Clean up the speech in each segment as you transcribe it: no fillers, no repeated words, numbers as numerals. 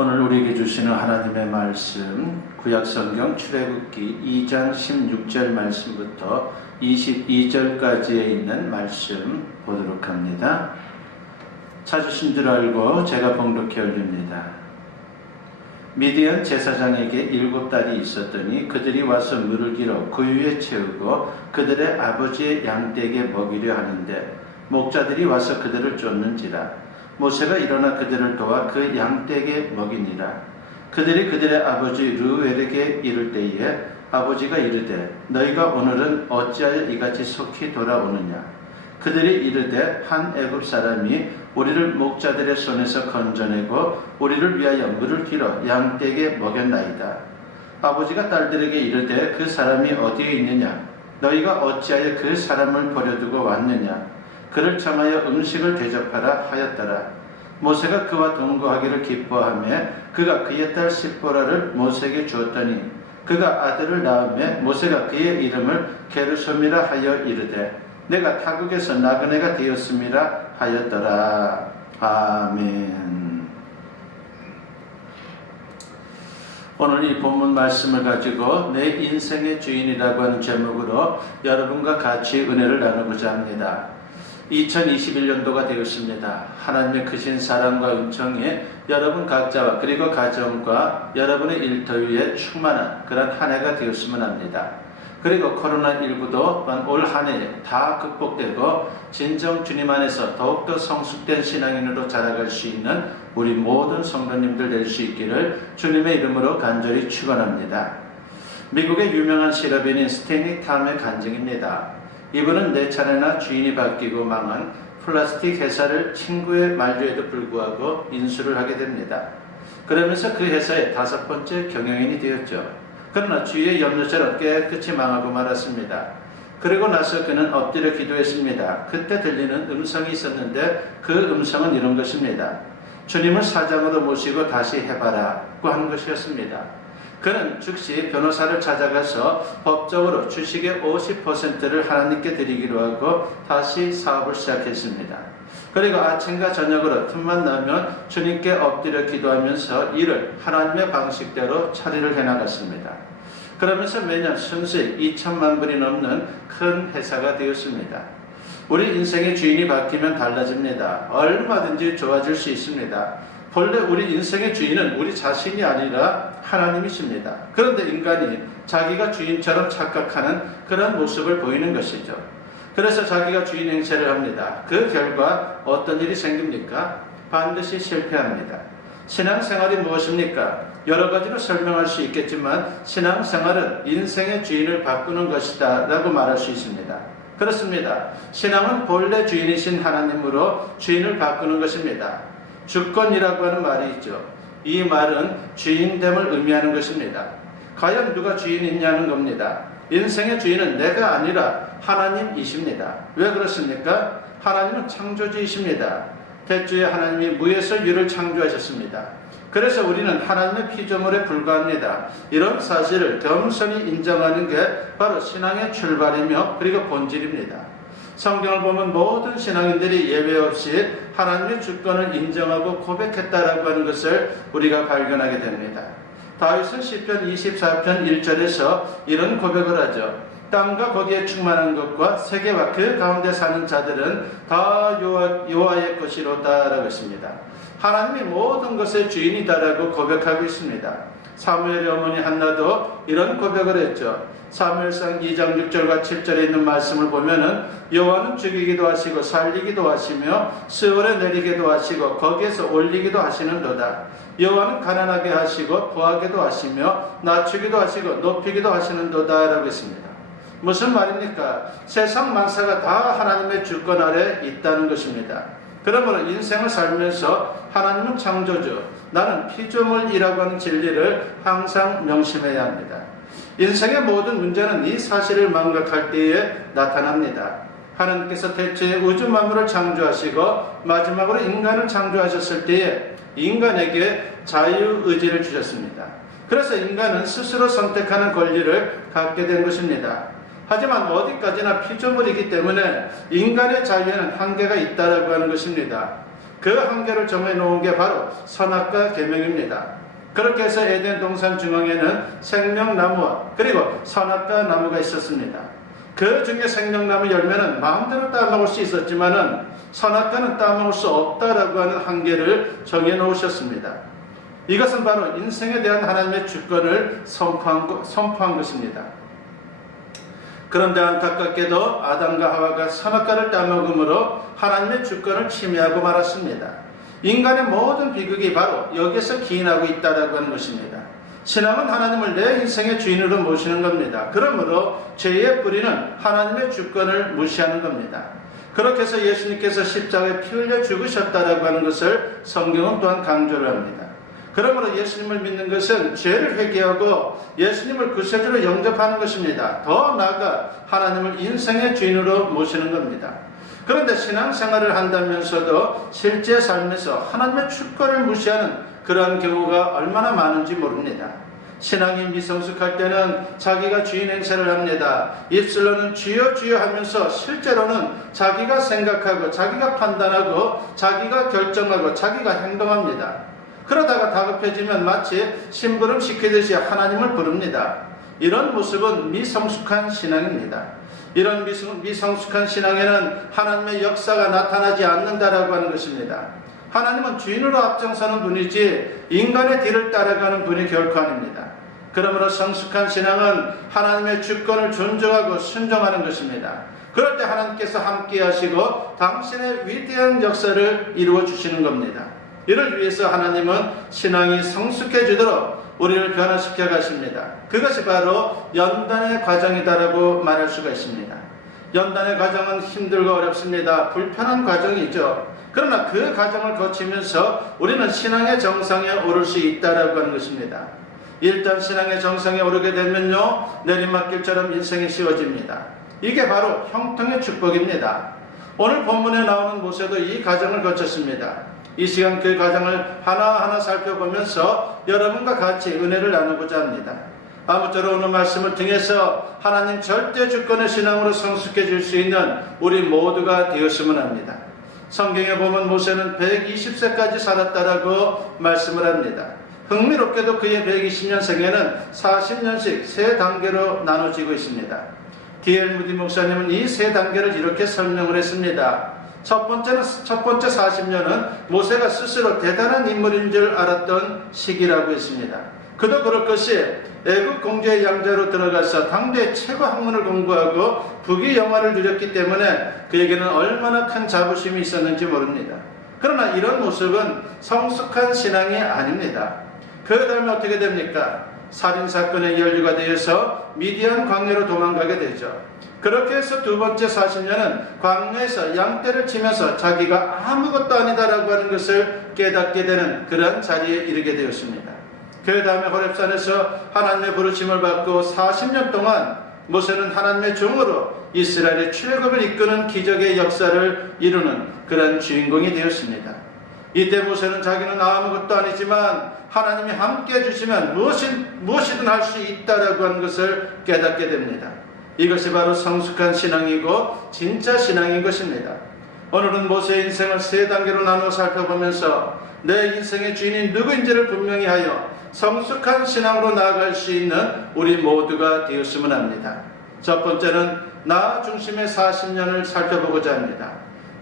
오늘 우리에게 주시는 하나님의 말씀, 구약성경 출애굽기 2장 16절 말씀부터 22절까지에 있는 말씀 보도록 합니다. 찾으신 줄 알고 제가 봉독해 올립니다. 미디안 제사장에게 7딸이 있었더니 그들이 와서 물을 길어 그 위에 채우고 그들의 아버지의 양떼에게 먹이려 하는데 목자들이 와서 그들을 쫓는지라. 모세가 일어나 그들을 도와 그 양떼에게 먹이니라. 그들이 그들의 아버지 르우엘에게 이를 때에 아버지가 이르되 너희가 오늘은 어찌하여 이같이 속히 돌아오느냐. 그들이 이르되 한 애굽 사람이 우리를 목자들의 손에서 건져내고 우리를 위하여 물을 길어 양떼에게 먹였나이다. 아버지가 딸들에게 이르되 그 사람이 어디에 있느냐. 너희가 어찌하여 그 사람을 버려두고 왔느냐. 그를 청하여 음식을 대접하라 하였더라. 모세가 그와 동거하기를 기뻐하며 그가 그의 딸 십보라를 모세에게 주었더니 그가 아들을 낳으며 모세가 그의 이름을 게르솜이라 하여 이르되 내가 타국에서 나그네가 되었음이라 하였더라. 아멘. 오늘 이 본문 말씀을 가지고 내 인생의 주인이라고 하는 제목으로 여러분과 같이 은혜를 나누고자 합니다. 2021년도가 되었습니다. 하나님의 크신 사랑과 은총이 여러분 각자와 그리고 가정과 여러분의 일터 위에 충만한 그런 한 해가 되었으면 합니다. 그리고 코로나19도 올 한 해 다 극복되고 진정 주님 안에서 더욱더 성숙된 신앙인으로 자라갈 수 있는 우리 모든 성도님들 될 수 있기를 주님의 이름으로 간절히 축원합니다. 미국의 유명한 실업인인 스탠리 탐의 간증입니다. 이분은 4차례나 주인이 바뀌고 망한 플라스틱 회사를 친구의 만류에도 불구하고 인수를 하게 됩니다. 그러면서 그 회사의 5번째 경영인이 되었죠. 그러나 주위의 염려처럼 깨끗이 망하고 말았습니다. 그리고 나서 그는 엎드려 기도했습니다. 그때 들리는 음성이 있었는데 그 음성은 이런 것입니다. 주님을 사장으로 모시고 다시 해봐라고 하는 것이었습니다. 그는 즉시 변호사를 찾아가서 법적으로 주식의 50%를 하나님께 드리기로 하고 다시 사업을 시작했습니다. 그리고 아침과 저녁으로 틈만 나면 주님께 엎드려 기도하면서 일을 하나님의 방식대로 처리를 해나갔습니다. 그러면서 매년 순수익 2천만 불이 넘는 큰 회사가 되었습니다. 우리 인생의 주인이 바뀌면 달라집니다. 얼마든지 좋아질 수 있습니다. 본래 우리 인생의 주인은 우리 자신이 아니라 하나님이십니다. 그런데 인간이 자기가 주인처럼 착각하는 그런 모습을 보이는 것이죠. 그래서 자기가 주인 행세를 합니다. 그 결과 어떤 일이 생깁니까? 반드시 실패합니다. 신앙생활이 무엇입니까? 여러 가지로 설명할 수 있겠지만 신앙생활은 인생의 주인을 바꾸는 것이다 라고 말할 수 있습니다. 그렇습니다. 신앙은 본래 주인이신 하나님으로 주인을 바꾸는 것입니다. 주권이라고 하는 말이 있죠. 이 말은 주인됨을 의미하는 것입니다. 과연 누가 주인이냐는 겁니다. 인생의 주인은 내가 아니라 하나님이십니다. 왜 그렇습니까? 하나님은 창조주이십니다. 태초에 하나님이 무에서 유를 창조하셨습니다. 그래서 우리는 하나님의 피조물에 불과합니다. 이런 사실을 겸손히 인정하는 게 바로 신앙의 출발이며 그리고 본질입니다. 성경을 보면 모든 신앙인들이 예외 없이 하나님의 주권을 인정하고 고백했다라고 하는 것을 우리가 발견하게 됩니다. 다윗은 시편 24편 1절에서 이런 고백을 하죠. 땅과 거기에 충만한 것과 세계와 그 가운데 사는 자들은 다 여호와의 것이로다 라고 했습니다. 하나님이 모든 것의 주인이다라고 고백하고 있습니다. 사무엘의 어머니 한나도 이런 고백을 했죠. 사무엘상 2장 6절과 7절에 있는 말씀을 보면은 여호와는 죽이기도 하시고 살리기도 하시며 스월에 내리기도 하시고 거기에서 올리기도 하시는도다. 여호와는 가난하게 하시고 부하게도 하시며 낮추기도 하시고 높이기도 하시는도다 라고 했습니다. 무슨 말입니까? 세상 만사가 다 하나님의 주권 아래 있다는 것입니다. 그러므로 인생을 살면서 하나님은 창조주, 나는 피조물이라고 하는 진리를 항상 명심해야 합니다. 인생의 모든 문제는 이 사실을 망각할 때에 나타납니다. 하나님께서 태초에 우주 만물을 창조하시고 마지막으로 인간을 창조하셨을 때에 인간에게 자유의지를 주셨습니다. 그래서 인간은 스스로 선택하는 권리를 갖게 된 것입니다. 하지만 어디까지나 피조물이기 때문에 인간의 자유에는 한계가 있다라고 하는 것입니다. 그 한계를 정해놓은 게 바로 선악과 계명입니다. 그렇게 해서 에덴 동산 중앙에는 생명나무와 그리고 선악과 나무가 있었습니다. 그 중에 생명나무 열매는 마음대로 따먹을 수 있었지만은 선악과는 따먹을 수 없다라고 하는 한계를 정해놓으셨습니다. 이것은 바로 인생에 대한 하나님의 주권을 선포한 것입니다. 그런데 안타깝게도 아담과 하와가 선악과를 따먹음으로 하나님의 주권을 침해하고 말았습니다. 인간의 모든 비극이 바로 여기에서 기인하고 있다라고 하는 것입니다. 신앙은 하나님을 내 인생의 주인으로 모시는 겁니다. 그러므로 죄의 뿌리는 하나님의 주권을 무시하는 겁니다. 그렇게 해서 예수님께서 십자가에 피 흘려 죽으셨다라고 하는 것을 성경은 또한 강조를 합니다. 그러므로 예수님을 믿는 것은 죄를 회개하고 예수님을 구세주로 영접하는 것입니다. 더 나아가 하나님을 인생의 주인으로 모시는 겁니다. 그런데 신앙생활을 한다면서도 실제 삶에서 하나님의 주권을 무시하는 그러한 경우가 얼마나 많은지 모릅니다. 신앙이 미성숙할 때는 자기가 주인 행세를 합니다. 입술로는 주여 주여 하면서 실제로는 자기가 생각하고 자기가 판단하고 자기가 결정하고 자기가 행동합니다. 그러다가 다급해지면 마치 심부름 시키듯이 하나님을 부릅니다. 이런 모습은 미성숙한 신앙입니다. 이런 미성숙한 신앙에는 하나님의 역사가 나타나지 않는다라고 하는 것입니다. 하나님은 주인으로 앞장서는 분이지 인간의 뒤를 따라가는 분이 결코 아닙니다. 그러므로 성숙한 신앙은 하나님의 주권을 존중하고 순종하는 것입니다. 그럴 때 하나님께서 함께 하시고 당신의 위대한 역사를 이루어 주시는 겁니다. 이를 위해서 하나님은 신앙이 성숙해지도록 우리를 변화시켜 가십니다. 그것이 바로 연단의 과정이다라고 말할 수가 있습니다. 연단의 과정은 힘들고 어렵습니다. 불편한 과정이죠. 그러나 그 과정을 거치면서 우리는 신앙의 정상에 오를 수 있다라고 하는 것입니다. 일단 신앙의 정상에 오르게 되면요, 내리막길처럼 인생이 쉬워집니다. 이게 바로 형통의 축복입니다. 오늘 본문에 나오는 모세도 이 과정을 거쳤습니다. 이 시간 그 과정을 하나하나 살펴보면서 여러분과 같이 은혜를 나누고자 합니다. 아무쪼록 오늘 말씀을 통해서 하나님 절대 주권의 신앙으로 성숙해질 수 있는 우리 모두가 되었으면 합니다. 성경에 보면 모세는 120세까지 살았다라고 말씀을 합니다. 흥미롭게도 그의 120년 생애는 40년씩 세 단계로 나눠지고 있습니다. D.L. 무디 목사님은 이 세 단계를 이렇게 설명을 했습니다. 첫 번째 40년은 모세가 스스로 대단한 인물인 줄 알았던 시기라고 했습니다. 그도 그럴 것이 애굽 공주의 양자로 들어가서 당대 최고 학문을 공부하고 부귀 영화를 누렸기 때문에 그에게는 얼마나 큰 자부심이 있었는지 모릅니다. 그러나 이런 모습은 성숙한 신앙이 아닙니다. 그 다음에 어떻게 됩니까? 살인사건에 연루가 되어서 미디안 광야로 도망가게 되죠. 그렇게 해서 두 번째 40년은 광야에서 양떼를 치면서 자기가 아무것도 아니다라고 하는 것을 깨닫게 되는 그런 자리에 이르게 되었습니다. 그 다음에 호렙산에서 하나님의 부르심을 받고 40년 동안 모세는 하나님의 종으로 이스라엘의 출애굽을 이끄는 기적의 역사를 이루는 그런 주인공이 되었습니다. 이때 모세는 자기는 아무것도 아니지만 하나님이 함께 해주시면 무엇이든 할 수 있다라고 하는 것을 깨닫게 됩니다. 이것이 바로 성숙한 신앙이고 진짜 신앙인 것입니다. 오늘은 모세의 인생을 세 단계로 나누어 살펴보면서 내 인생의 주인이 누구인지를 분명히 하여 성숙한 신앙으로 나아갈 수 있는 우리 모두가 되었으면 합니다. 첫 번째는 나 중심의 40년을 살펴보고자 합니다.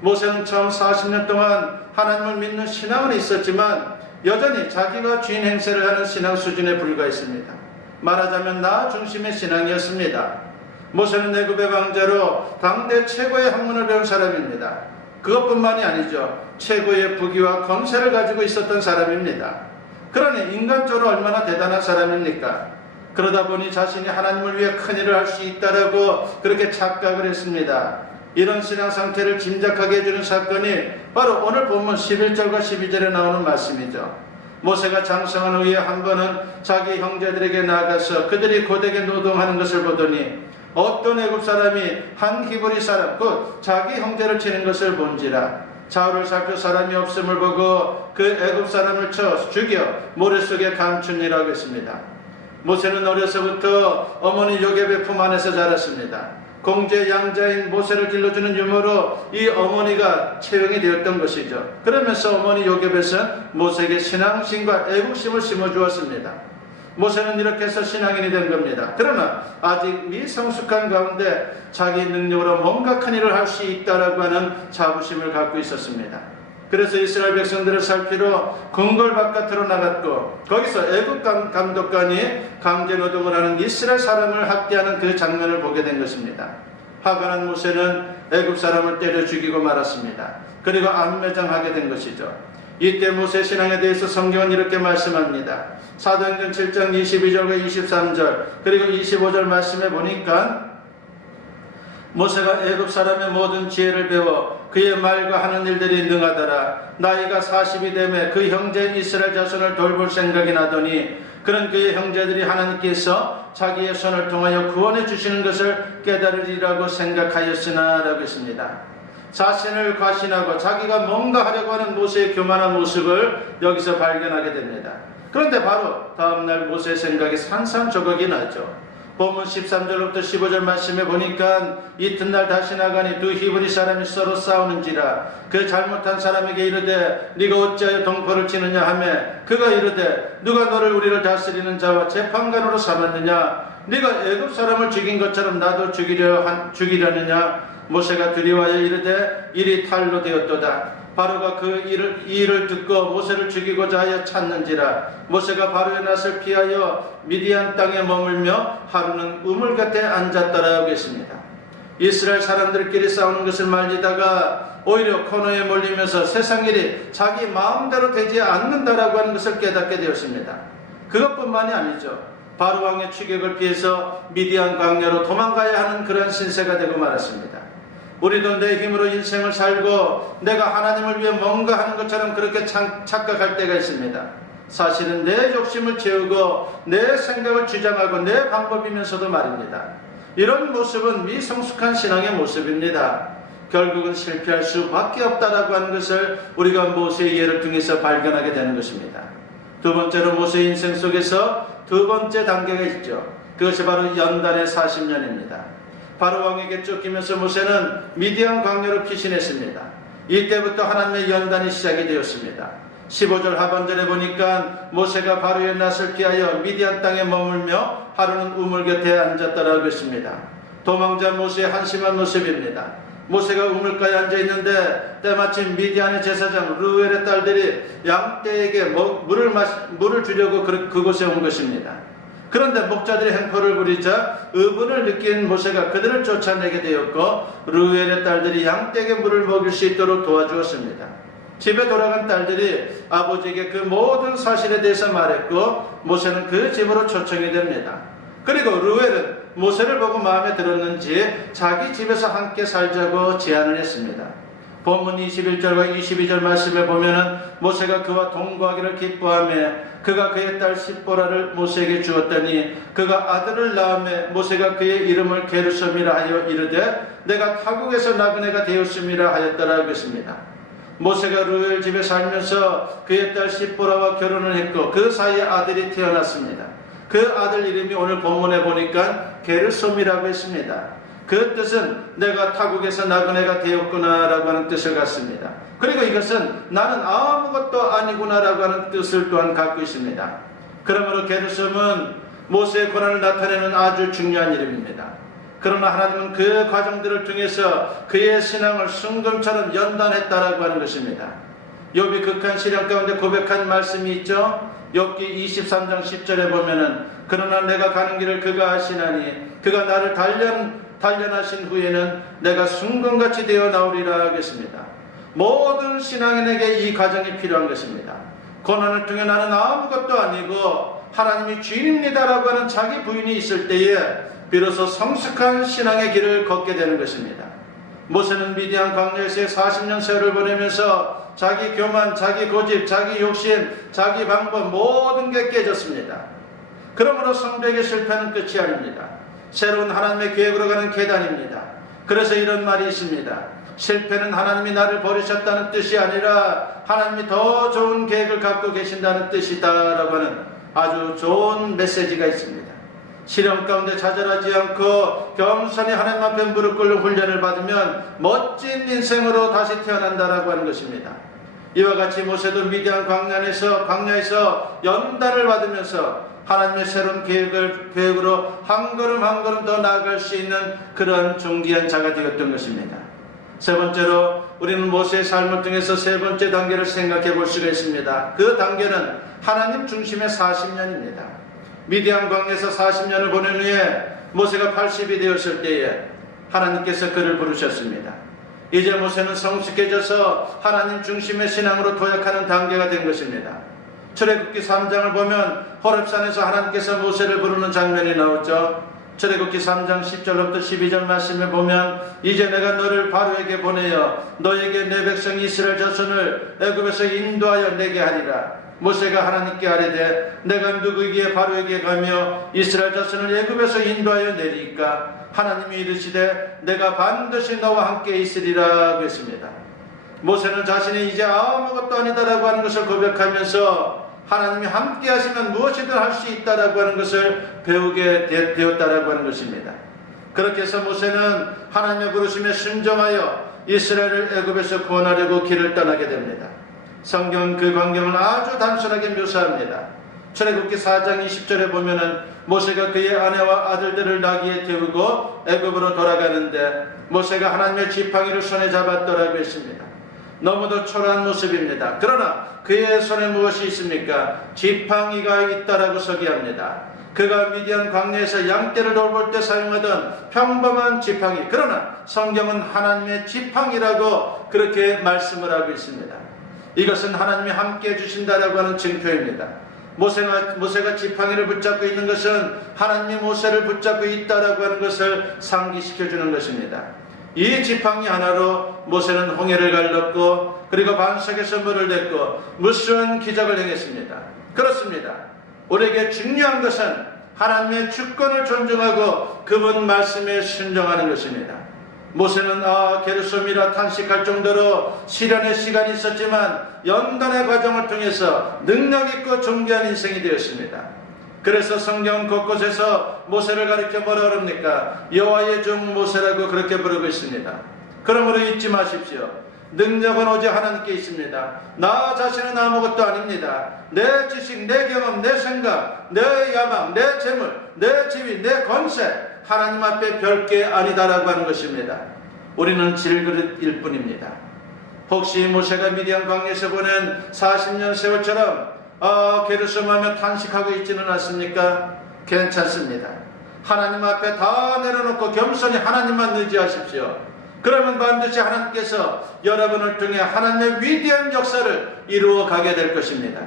모세는 처음 40년 동안 하나님을 믿는 신앙은 있었지만 여전히 자기가 주인 행세를 하는 신앙 수준에 불과했습니다. 말하자면 나 중심의 신앙이었습니다. 모세는 애굽의 왕자로 당대 최고의 학문을 배운 사람입니다. 그것뿐만이 아니죠. 최고의 부귀와 권세를 가지고 있었던 사람입니다. 그러니 인간적으로 얼마나 대단한 사람입니까? 그러다 보니 자신이 하나님을 위해 큰일을 할 수 있다라고 그렇게 착각을 했습니다. 이런 신앙 상태를 짐작하게 해주는 사건이 바로 오늘 본문 11절과 12절에 나오는 말씀이죠. 모세가 장성한 후에 한 번은 자기 형제들에게 나아가서 그들이 고되게 노동하는 것을 보더니 어떤 애굽 사람이 한 히브리 사람 곧 자기 형제를 치는 것을 본지라. 좌우를 살펴 사람이 없음을 보고 그 애굽 사람을 쳐 죽여 모래 속에 감춘이라고 했습니다. 모세는 어려서부터 어머니 요셉의 품 안에서 자랐습니다. 공주의 양자인 모세를 길러주는 유머로 이 어머니가 채용이 되었던 것이죠. 그러면서 어머니 요셉에서는 모세에게 신앙심과 애국심을 심어주었습니다. 모세는 이렇게 해서 신앙인이 된 겁니다. 그러나 아직 미성숙한 가운데 자기 능력으로 뭔가 큰 일을 할 수 있다라고 하는 자부심을 갖고 있었습니다. 그래서 이스라엘 백성들을 살피러 궁궐 바깥으로 나갔고 거기서 애국 감독관이 강제노동을 하는 이스라엘 사람을 학대하는 그 장면을 보게 된 것입니다. 화가 난 모세는 애국 사람을 때려 죽이고 말았습니다. 그리고 안매장하게 된 것이죠. 이때 모세 신앙에 대해서 성경은 이렇게 말씀합니다. 사도행전 7장 22절과 23절 그리고 25절 말씀에 보니까 모세가 애굽 사람의 모든 지혜를 배워 그의 말과 하는 일들이 능하더라. 나이가 40이 되매 그 형제 이스라엘 자손을 돌볼 생각이 나더니 그런 그의 형제들이 하나님께서 자기의 손을 통하여 구원해 주시는 것을 깨달으리라고 생각하였으나 라고 했습니다. 자신을 과신하고 자기가 뭔가 하려고 하는 모세의 교만한 모습을 여기서 발견하게 됩니다. 그런데 바로 다음날 모세의 생각이 산산조각이 나죠. 본문 13절부터 15절 말씀에 보니까 이튿날 다시 나가니 두 히브리 사람이 서로 싸우는지라 그 잘못한 사람에게 이르되 네가 어찌하여 동포를 치느냐 하며 그가 이르되 누가 너를 우리를 다스리는 자와 재판관으로 삼았느냐 네가 애굽 사람을 죽인 것처럼 나도 죽이려느냐 모세가 두려워하여 이르되 일이 탈로 되었도다. 바로가 그 일을 듣고 모세를 죽이고자 하여 찾는지라 모세가 바로의 낯을 피하여 미디안 땅에 머물며 하루는 우물 곁에 앉았더라 하겠습니다. 이스라엘 사람들끼리 싸우는 것을 말리다가 오히려 코너에 몰리면서 세상 일이 자기 마음대로 되지 않는다라고 하는 것을 깨닫게 되었습니다. 그것뿐만이 아니죠. 바로 왕의 추격을 피해서 미디안 광야로 도망가야 하는 그런 신세가 되고 말았습니다. 우리도 내 힘으로 인생을 살고 내가 하나님을 위해 뭔가 하는 것처럼 그렇게 착각할 때가 있습니다. 사실은 내 욕심을 채우고 내 생각을 주장하고 내 방법이면서도 말입니다. 이런 모습은 미성숙한 신앙의 모습입니다. 결국은 실패할 수밖에 없다라고 하는 것을 우리가 모세의 예를 통해서 발견하게 되는 것입니다. 두 번째로 모세의 인생 속에서 두 번째 단계가 있죠. 그것이 바로 연단의 40년입니다. 바로 왕에게 쫓기면서 모세는 미디안 광야로 피신했습니다. 이때부터 하나님의 연단이 시작이 되었습니다. 15절 하반절에 보니까 모세가 바로의 낯을 피하여 미디안 땅에 머물며 하루는 우물 곁에 앉았다라고 했습니다. 도망자 모세의 한심한 모습입니다. 모세가 우물가에 앉아있는데 때마침 미디안의 제사장 르우엘의 딸들이 양떼에게 물을 주려고 그곳에 온 것입니다. 그런데 목자들이 행포를 부리자 의분을 느낀 모세가 그들을 쫓아내게 되었고 르우엘의 딸들이 양떼에게 물을 먹일 수 있도록 도와주었습니다. 집에 돌아간 딸들이 아버지에게 그 모든 사실에 대해서 말했고 모세는 그 집으로 초청이 됩니다. 그리고 르우엘은 모세를 보고 마음에 들었는지 자기 집에서 함께 살자고 제안을 했습니다. 본문 21절과 22절 말씀에 보면은 모세가 그와 동거하기를 기뻐하며 그가 그의 딸 십보라를 모세에게 주었더니 그가 아들을 낳으며 모세가 그의 이름을 게르솜이라 하여 이르되 내가 타국에서 나그네가 되었음이라 하였더라 하겠습니다. 모세가 르우엘 집에 살면서 그의 딸 십보라와 결혼을 했고 그 사이에 아들이 태어났습니다. 그 아들 이름이 오늘 본문에 보니까 게르솜이라고 했습니다. 그 뜻은 내가 타국에서 나그네가 되었구나 라고 하는 뜻을 갖습니다. 그리고 이것은 나는 아무것도 아니구나 라고 하는 뜻을 또한 갖고 있습니다. 그러므로 게르솜은 모세의 고난을 나타내는 아주 중요한 이름입니다. 그러나 하나님은 그 과정들을 통해서 그의 신앙을 순금처럼 연단했다라고 하는 것입니다. 욥이 극한 시련 가운데 고백한 말씀이 있죠. 욥기 23장 10절에 보면은 그러나 내가 가는 길을 그가 아시나니 그가 나를 단련하신 후에는 내가 순금같이 되어 나오리라 하겠습니다. 모든 신앙인에게 이 과정이 필요한 것입니다. 고난을 통해 나는 아무것도 아니고 하나님이 주인입니다라고 하는 자기 부인이 있을 때에 비로소 성숙한 신앙의 길을 걷게 되는 것입니다. 모세는 미디안 광야에서의 40년 세월을 보내면서 자기 교만, 자기 고집, 자기 욕심, 자기 방법 모든 게 깨졌습니다. 그러므로 성벽의 실패는 끝이 아닙니다. 새로운 하나님의 계획으로 가는 계단입니다. 그래서 이런 말이 있습니다. 실패는 하나님이 나를 버리셨다는 뜻이 아니라 하나님이 더 좋은 계획을 갖고 계신다는 뜻이다 라고 하는 아주 좋은 메시지가 있습니다. 시련 가운데 좌절하지 않고 겸손히 하나님 앞에 무릎 꿇는 훈련을 받으면 멋진 인생으로 다시 태어난다라고 하는 것입니다. 이와 같이 모세도 미디안 광야에서 연단을 받으면서 하나님의 새로운 계획으로 한 걸음 한 걸음 더 나아갈 수 있는 그런 존귀한 자가 되었던 것입니다. 세 번째로 우리는 모세의 삶을 통해서 세 번째 단계를 생각해 볼 수가 있습니다. 그 단계는 하나님 중심의 40년입니다. 미디안 광야에서 40년을 보낸 후에 모세가 80이 되었을 때에 하나님께서 그를 부르셨습니다. 이제 모세는 성숙해져서 하나님 중심의 신앙으로 도약하는 단계가 된 것입니다. 출애굽기 3장을 보면 호렙산에서 하나님께서 모세를 부르는 장면이 나오죠. 출애굽기 3장 10절부터 12절 말씀에 보면 이제 내가 너를 바로에게 보내어 너에게 내 백성 이스라엘 자손을 애굽에서 인도하여 내게 하리라. 모세가 하나님께 아뢰되 내가 누구에게 바로에게 가며 이스라엘 자손을 애굽에서 인도하여 내리까 하나님이 이르시되 내가 반드시 너와 함께 있으리라고 했습니다. 모세는 자신이 이제 아무것도 아니다라고 하는 것을 고백하면서 하나님이 함께 하시면 무엇이든 할 수 있다라고 하는 것을 배우게 되었다라고 하는 것입니다. 그렇게 해서 모세는 하나님의 부르심에 순종하여 이스라엘을 애굽에서 구원하려고 길을 떠나게 됩니다. 성경은 그 광경을 아주 단순하게 묘사합니다. 출애굽기 4장 20절에 보면은 모세가 그의 아내와 아들들을 나귀에 태우고 애굽으로 돌아가는데 모세가 하나님의 지팡이를 손에 잡았더라고 했습니다. 너무도 초라한 모습입니다. 그러나 그의 손에 무엇이 있습니까? 지팡이가 있다라고 서기합니다. 그가 미디안 광야에서 양떼를 돌볼 때 사용하던 평범한 지팡이, 그러나 성경은 하나님의 지팡이라고 그렇게 말씀을 하고 있습니다. 이것은 하나님이 함께 해주신다라고 하는 증표입니다. 모세가 지팡이를 붙잡고 있는 것은 하나님이 모세를 붙잡고 있다라고 하는 것을 상기시켜주는 것입니다. 이 지팡이 하나로 모세는 홍해를 갈랐고 그리고 반석에서 물을 댔고 무수한 기적을 행했습니다. 그렇습니다. 우리에게 중요한 것은 하나님의 주권을 존중하고 그분 말씀에 순종하는 것입니다. 모세는 게르솜이라 탄식할 정도로 시련의 시간이 있었지만 연단의 과정을 통해서 능력있고 존귀한 인생이 되었습니다. 그래서 성경 곳곳에서 모세를 가리켜 뭐라 그럽니까? 여호와의 종 모세라고 그렇게 부르고 있습니다. 그러므로 잊지 마십시오. 능력은 오직 하나님께 있습니다. 나 자신은 아무것도 아닙니다. 내 지식, 내 경험, 내 생각, 내 야망, 내 재물, 내 지위, 내 권세 하나님 앞에 별게 아니다라고 하는 것입니다. 우리는 질그릇일 뿐입니다. 혹시 모세가 미디안 광야에서 보낸 40년 세월처럼 게르솜하며 탄식하고 있지는 않습니까? 괜찮습니다. 하나님 앞에 다 내려놓고 겸손히 하나님만 의지하십시오. 그러면 반드시 하나님께서 여러분을 통해 하나님의 위대한 역사를 이루어 가게 될 것입니다.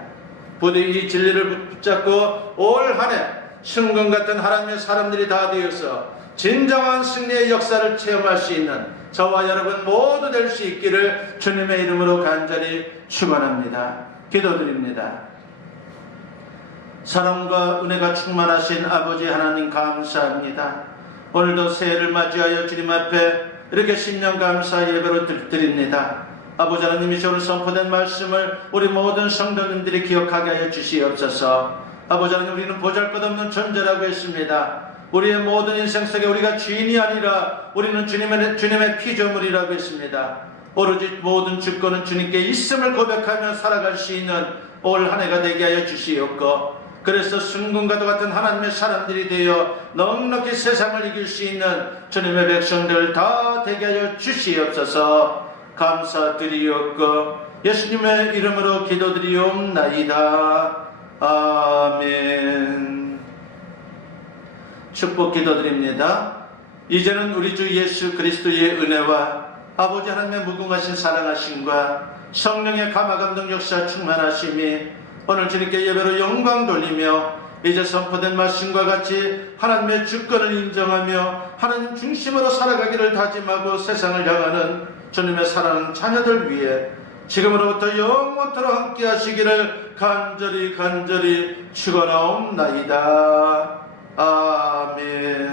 부디 이 진리를 붙잡고 올 한 해 순금 같은 하나님의 사람들이 다 되어서 진정한 승리의 역사를 체험할 수 있는 저와 여러분 모두 될 수 있기를 주님의 이름으로 간절히 축원합니다. 기도드립니다. 사랑과 은혜가 충만하신 아버지 하나님 감사합니다. 오늘도 새해를 맞이하여 주님 앞에 이렇게 신령 감사 예배로 드립니다. 아버지 하나님이 오늘 선포된 말씀을 우리 모든 성도님들이 기억하게 하여 주시옵소서. 아버지 하나님, 우리는 보잘것없는 존재라고 했습니다. 우리의 모든 인생 속에 우리가 주인이 아니라 우리는 주님의 피조물이라고 했습니다. 오로지 모든 주권은 주님께 있음을 고백하며 살아갈 수 있는 올 한 해가 되게 하여 주시옵고, 그래서 순금과도 같은 하나님의 사람들이 되어 넉넉히 세상을 이길 수 있는 주님의 백성들 다 되게 하여 주시옵소서. 감사드리옵고 예수님의 이름으로 기도드리옵나이다. 아멘. 축복 기도드립니다. 이제는 우리 주 예수 그리스도의 은혜와 아버지 하나님의 무궁하신 사랑하심과 성령의 감화감동 역사 충만하심이 오늘 주님께 예배로 영광 돌리며 이제 선포된 말씀과 같이 하나님의 주권을 인정하며 하나님 중심으로 살아가기를 다짐하고 세상을 향하는 주님의 사랑하는 자녀들 위해 지금으로부터 영원토록 함께 하시기를 간절히 축원하옵나이다. 아멘.